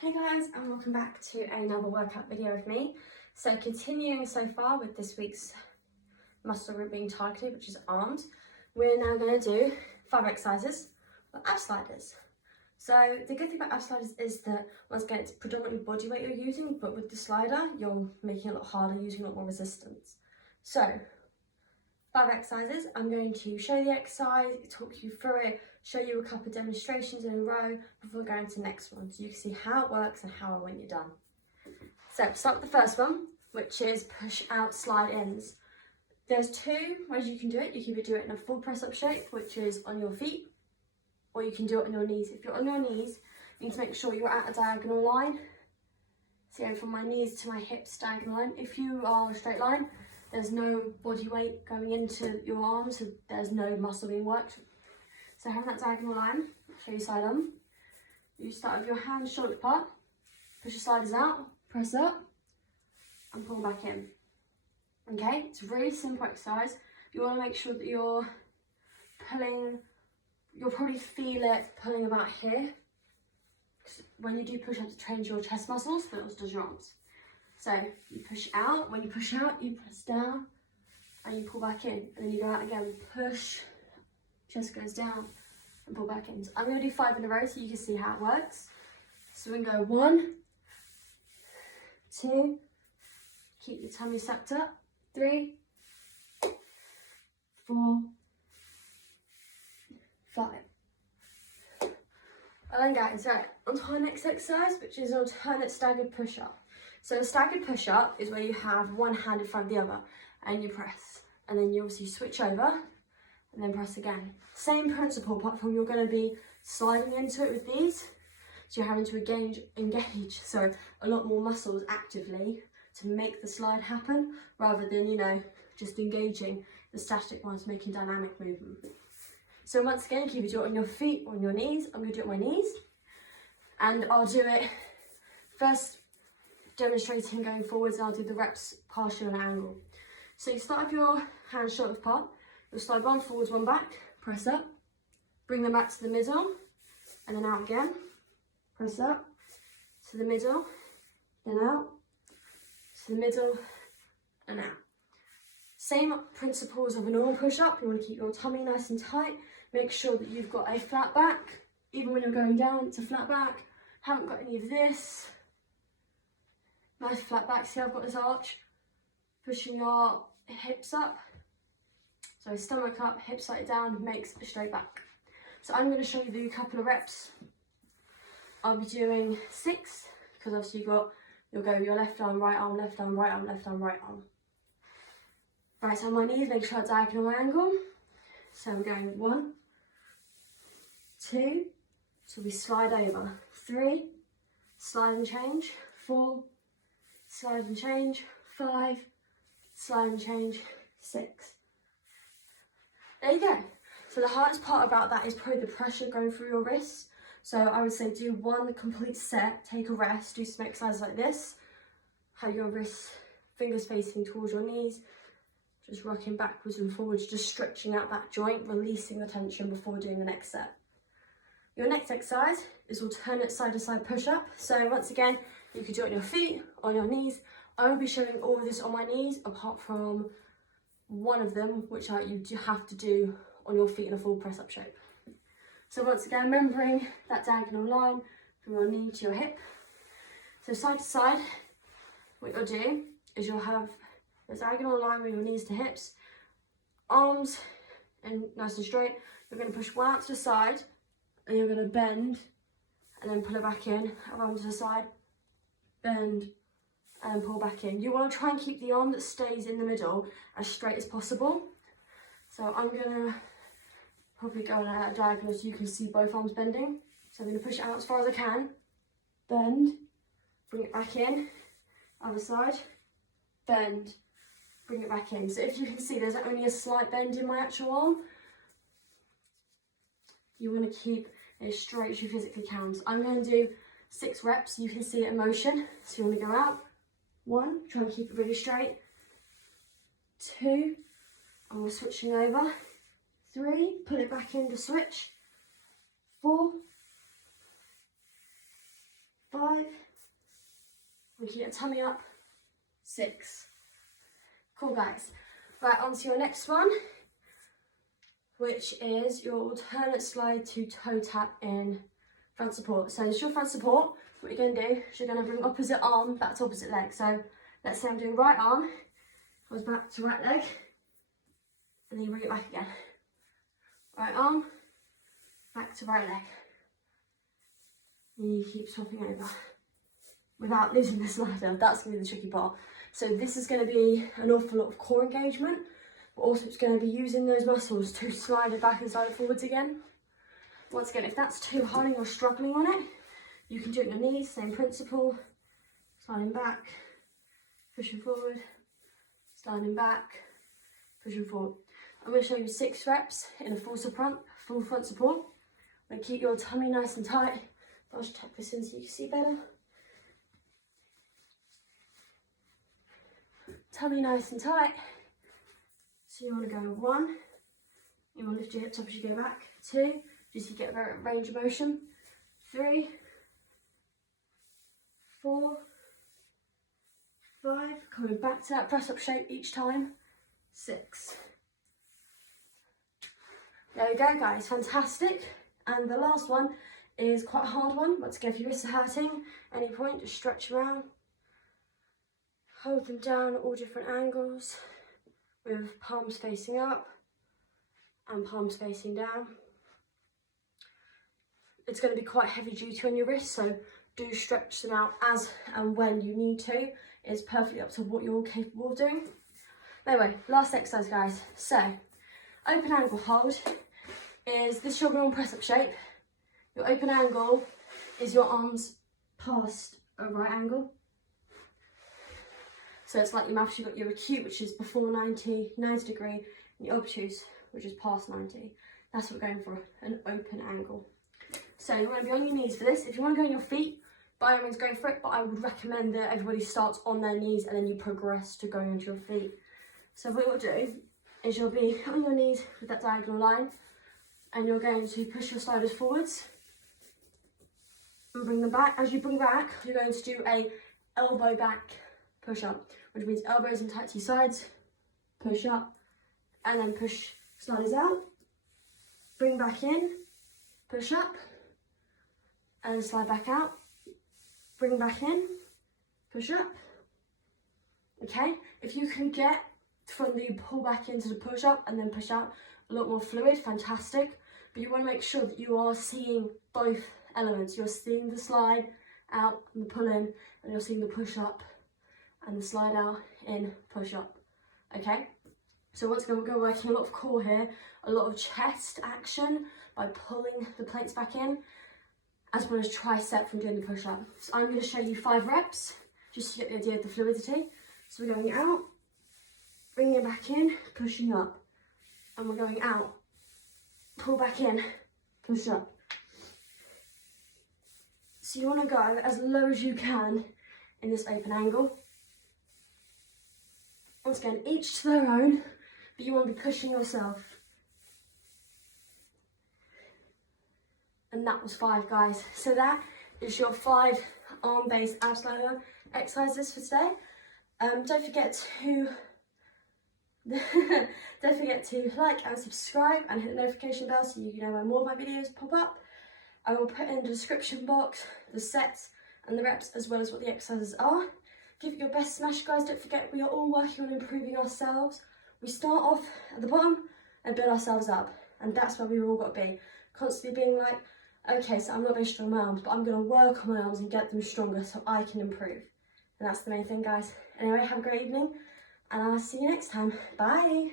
Hey guys, and welcome back to another workout video with me. So continuing so far with this week's muscle group being targeted, which is arms, we're now going to do 5 exercises with ab sliders. So the good thing about ab sliders is that once again it's predominantly body weight you're using, but with the slider you're making it a lot harder, using a lot more resistance. So 5 exercises. I'm going to show you the exercise, talk you through it, show you a couple of demonstrations in a row before going to the next one, so you can see how it works and how and when you're done. So start with the first one, which is push out slide ins. There's 2 ways you can do it. You can either do it in a full press up shape, which is on your feet, or you can do it on your knees. If you're on your knees, you need to make sure you're at a diagonal line. So from my knees to my hips, diagonal line. If you are on a straight line, there's no body weight going into your arms, so there's no muscle being worked. So having that diagonal line, I'll show you side on. You start with your hands shoulder apart, push your sliders out, press up, and pull back in. Okay, it's a really simple exercise. You want to make sure that you're pulling, you'll probably feel it pulling about here. When you do push up, to train your chest muscles, but it also does your arms. So you push out, when you push out, you press down and you pull back in, and then you go out again, push, chest goes down and pull back in. So I'm going to do 5 in a row so you can see how it works. So we can go 1, 2, keep your tummy sucked up, 3, 4, 5. And then guys, right, on to our next exercise, which is an alternate staggered push-up. So a staggered push-up is where you have one hand in front of the other and you press, and then you obviously switch over and then press again. Same principle, apart from you're going to be sliding into it with these, so you're having to engage a lot more muscles actively to make the slide happen, rather than, you know, just engaging the static ones, making dynamic movement. So once again, you can either do it on your feet or on your knees. I'm going to do it on my knees, and I'll do it first demonstrating going forwards, and I'll do the reps partially on an angle. So you start with your hands shoulder apart, you'll slide one forwards, one back, press up, bring them back to the middle, and then out again, press up, to the middle, then out, to the middle, and out. Same principles of a normal push-up. You want to keep your tummy nice and tight, make sure that you've got a flat back, even when you're going down, it's a flat back, haven't got any of this. Nice flat back, see I've got this arch, pushing your hips up, so stomach up, hips slightly down, makes a straight back. So I'm going to show you a couple of reps. I'll be doing 6, because obviously you'll go your left arm, right arm, left arm, right arm, left arm, right arm. Right, so on my knees, make sure diagonal angle. So I'm going 1, 2, so we slide over, 3, slide and change, 4, slide and change, 5, slide and change, 6. There you go. So the hardest part about that is probably the pressure going through your wrists. So I would say do 1 complete set, take a rest, do some exercises like this. Have your wrists, fingers facing towards your knees, just rocking backwards and forwards, just stretching out that joint, releasing the tension before doing the next set. Your next exercise is alternate side-to-side push-up. So once again, you could do it on your feet, on your knees. I will be showing all of this on my knees, apart from one of them, which you do have to do on your feet in a full press-up shape. So once again, remembering that diagonal line from your knee to your hip. So side to side, what you'll do is you'll have the diagonal line with your knees to hips, arms and nice and straight. You're going to push one out to the side, and you're going to bend, and then pull it back in, around to the side, bend, and then pull back in. You want to try and keep the arm that stays in the middle as straight as possible. So I'm going to probably go on a diagonal so you can see both arms bending. So I'm going to push it out as far as I can, bend, bring it back in, other side, bend, bring it back in. So if you can see, there's only a slight bend in my actual arm. You want to keep it as straight as you physically can. So I'm going to do 6 reps so you can see it in motion. So you want to go out, 1, try and keep it really straight, 2, and we're switching over, 3, pull it back in to switch, 4, 5. We keep your tummy up. 6. Cool, guys. Right, on to your next one, which is your alternate slide to toe tap in front support. So it's your front support. What you're going to do is you're going to bring opposite arm back to opposite leg. So let's say I'm doing right arm, goes back to right leg, and then you bring it back again. Right arm, back to right leg. And you keep swapping over without losing the slider. That's going to be the tricky part. So this is going to be an awful lot of core engagement, but also it's going to be using those muscles to slide it back and slide it forwards again. Once again, if that's too hard and you're struggling on it, you can do it on your knees, same principle. Sliding back, pushing forward, sliding back, pushing forward. I'm going to show you 6 reps in a full front support. I'm going to keep your tummy nice and tight. I'll just tuck this in so you can see better. Tummy nice and tight. So you want to go 1. You want to lift your hips up as you go back. 2, just so you get a range of motion. 3, 4, 5. Coming back to that press up shape each time. 6. There we go, guys. Fantastic. And the last one is quite a hard one. Once again, if your wrists are hurting at any point, just stretch them out. Hold them down at all different angles with palms facing up and palms facing down. It's going to be quite heavy duty on your wrists, so do stretch them out as and when you need to. It's perfectly up to what you're capable of doing. Anyway, last exercise, guys. So, open angle hold is this your real press up shape. Your open angle is your arms past a right angle. So it's like your mouth, you've got your acute, which is before 90 degree, and your obtuse, which is past 90. That's what we're going for, an open angle. So you want to be on your knees for this. If you want to go on your feet, by all means go for it, but I would recommend that everybody starts on their knees and then you progress to going onto your feet. So what you'll do is you'll be on your knees with that diagonal line, and you're going to push your sliders forwards and bring them back. As you bring back, you're going to do a elbow back push up, which means elbows in tight to your sides, push up, and then push sliders out, bring back in, push up, and slide back out, bring back in, push up. Okay, if you can get from the pull back into the push up and then push out a lot more fluid, fantastic. But you want to make sure that you are seeing both elements. You're seeing the slide out and the pull in, and you're seeing the push up and the slide out in, push up. Okay, so once again, we're going to be working a lot of core here, a lot of chest action by pulling the plates back in, as well as tricep from doing the push up. So I'm going to show you 5 reps just to get the idea of the fluidity. So we're going out, bringing it back in, pushing up, and we're going out, pull back in, push up. So you want to go as low as you can in this open angle. Once again, each to their own, but you want to be pushing yourself. And that was 5, guys. So that is your 5 arm-based ab slider exercises for today. Don't forget to like and subscribe and hit the notification bell so you know when more of my videos pop up. I will put in the description box the sets and the reps, as well as what the exercises are. Give it your best smash, guys. Don't forget, we are all working on improving ourselves. We start off at the bottom and build ourselves up, and that's where we've all got to be. Constantly being like, okay, so I'm not very strong in my arms, but I'm going to work on my arms and get them stronger so I can improve. And that's the main thing, guys. Anyway, have a great evening, and I'll see you next time. Bye.